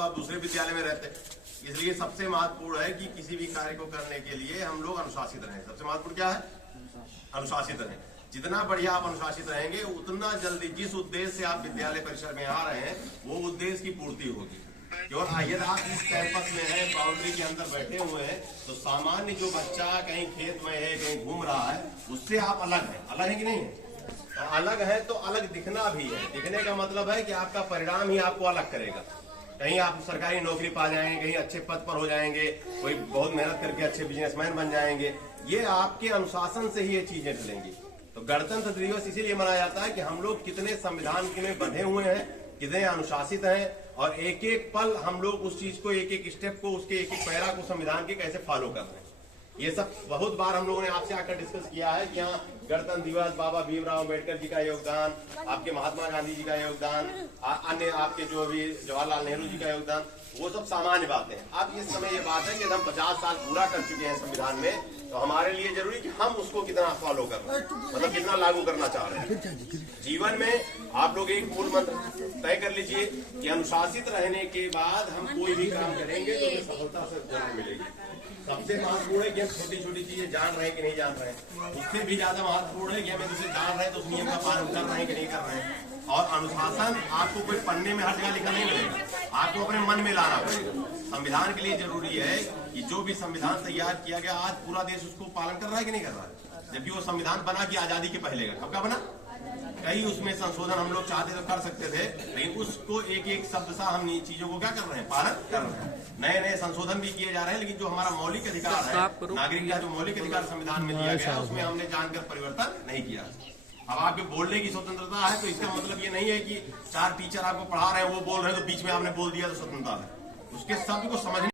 तो आप दूसरे विद्यालय में रहते। इसलिए सबसे महत्वपूर्ण है कि किसी भी कार्य को करने के लिए हम लोग अनुशासित रहें। सबसे महत्वपूर्ण क्या है? अनुशासित रहें। जितना बढ़िया आप अनुशासित रहेंगे उतना जल्दी जिस उद्देश्य से आप विद्यालय परिसर में आ रहे हैं वो उद्देश्य की पूर्ति होगी। यदि आप इस कैंपस में है, बाउंड्री के अंदर बैठे हुए हैं, तो सामान्य जो बच्चा कहीं खेत में है, कहीं घूम रहा है, उससे आप अलग हैं। अलग है कि नहीं है? अलग है तो अलग दिखना भी है। दिखने का मतलब है कि आपका परिणाम ही आपको अलग करेगा। कहीं आप सरकारी नौकरी पा जाएंगे, कहीं अच्छे पद पर हो जाएंगे, कोई बहुत मेहनत करके अच्छे बिजनेसमैन बन जाएंगे। ये आपके अनुशासन से ही ये चीजें चलेंगी। तो गणतंत्र दिवस इसीलिए मनाया जाता है कि हम लोग कितने संविधान में बंधे हुए हैं, कितने अनुशासित हैं, और एक एक पल हम लोग उस चीज को, एक एक स्टेप को, उसके एक एक पैरा को संविधान के कैसे फॉलो कर रहे हैं। ये सब बहुत बार हम लोगों ने आपसे आकर डिस्कस किया है कि यहाँ गणतंत्र दिवस, बाबा भीमराव अम्बेडकर जी का योगदान, आपके महात्मा गांधी जी का योगदान, अन्य आपके जो भी जवाहरलाल नेहरू जी का योगदान, वो सब सामान्य बातें हैं। अब इस समय ये बात है कि हम 50 साल पूरा कर चुके हैं संविधान में, तो हमारे लिए जरूरी कि हम उसको कितना फॉलो कर रहे हैं, मतलब कितना लागू करना चाह रहे हैं जीवन में। आप लोग एक मूल मंत्र तय कर लीजिए कि अनुशासित रहने के बाद हम कोई भी काम करेंगे तो हमें सफलता से जरूर मिलेगी। सबसे महत्वपूर्ण है कि हम छोटी छोटी चीजें जान रहे हैं कि नहीं जान रहे हैं। उससे भी ज्यादा महत्वपूर्ण है कि हमें उसे जान रहे हैं तो उस नियम का पालन कर रहे हैं कि नहीं कर रहे हैं। और अनुशासन आपको कोई पढ़ने में हर जगह लिखा नहीं मिलेगा, आपको अपने मन में लाना पड़ेगा। संविधान के लिए जरूरी है कि जो भी संविधान तैयार किया गया, आज पूरा देश उसको पालन कर रहा है कि नहीं कर रहा है। जबकि वो संविधान बना कि आजादी के पहले का, कब का बना? कई उसमें संशोधन हम लोग चाहते तो कर सकते थे, लेकिन उसको एक एक शब्द सा हम चीजों को क्या कर रहे हैं, पालन कर रहे हैं। नए नए संशोधन भी किए जा रहे हैं, लेकिन जो हमारा मौलिक अधिकार है, नागरिक का जो मौलिक अधिकार संविधान में दिया गया है, उसमें हमने जानकर परिवर्तन नहीं किया। अब आपके बोलने की स्वतंत्रता है, तो इसका मतलब ये नहीं है कि 4 टीचर आपको पढ़ा रहे हैं, वो बोल रहे हैं तो बीच में आपने बोल दिया तो स्वतंत्रता है। उसके शब्द को समझने